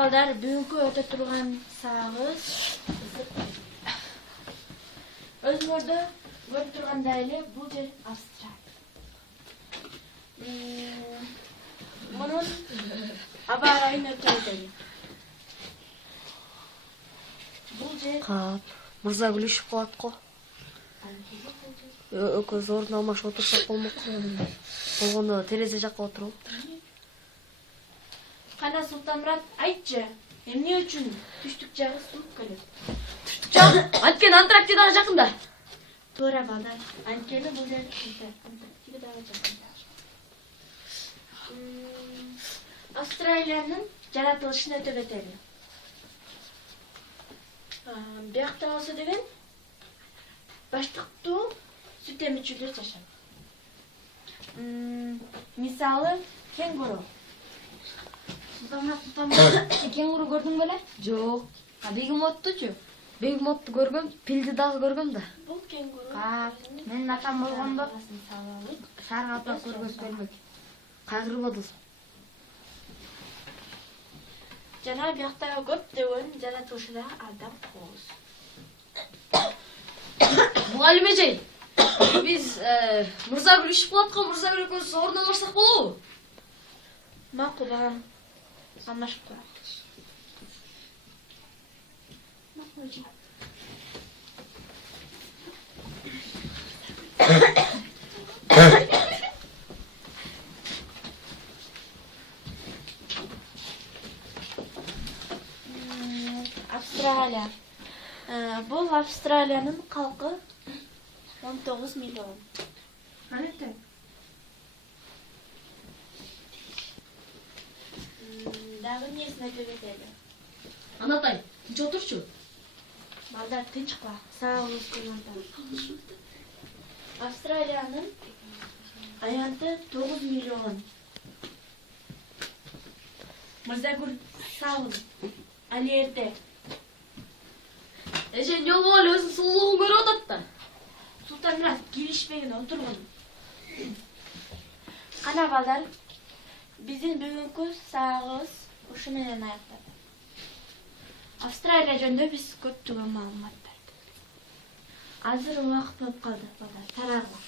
балдар, бүгүнкү өтө турган сагыз өзүңөрдө көрүп тургандай эле бул жер Австралия. Мунун аба ырайын өтө эле. Бул жер Кап, мырза күлүшүп калат го. Экөөбүз ордун алмашып отурсак болмок. Болгондо терезе жакка отуруп. Кана Султанмурат, айтчы, эмне үчүн түштүк жагы сууп келет? Анткени Антарктидаға жакында. Туура балдар, анткени бул жер Антарктидаға жакында. Австралиянын жаратылышын өтө кетели. Биякта болсо деген баштыктуу сүт эмичүүлөр жашайт. Мисалы, кенгуру. Кенгуру көрдүң беле? Жок. Бегемоттучу? Бегемотту көргөм, пилди дагы көргөм да. Бул кенгуру. Менин атам болгондо сарык ата көргөз келбек. Кайгырбадыңыз. Жана биякта көптөгөн жаратылышында адам кооз. Мугалим эжей, биз мырза күлүшүп калаткан мырза экөөбүз ордун алмашсак болобу? Макул багам. Алмашып турат. Австралия. Бул Австралиянын калкы 19 миллион. Канете? Дагы несине кетели? Анатай, тынч отурчу. Балдар тынчкла, сагыз көргөндө. Австралиянын аянты 9 миллион. Мырзагүл сауын, алерде. Эже жолу эле өзүнүн сулуулугун көрүп атат да. Султанмурат киришпеген отургун. Кана балдар, биздин бүгүнкү сагыз ушу менен аяктады. Австралия жөнүндө биз көптөгөн маалымат бердик. Азыр убакыт болуп калды балдар, тарагыла.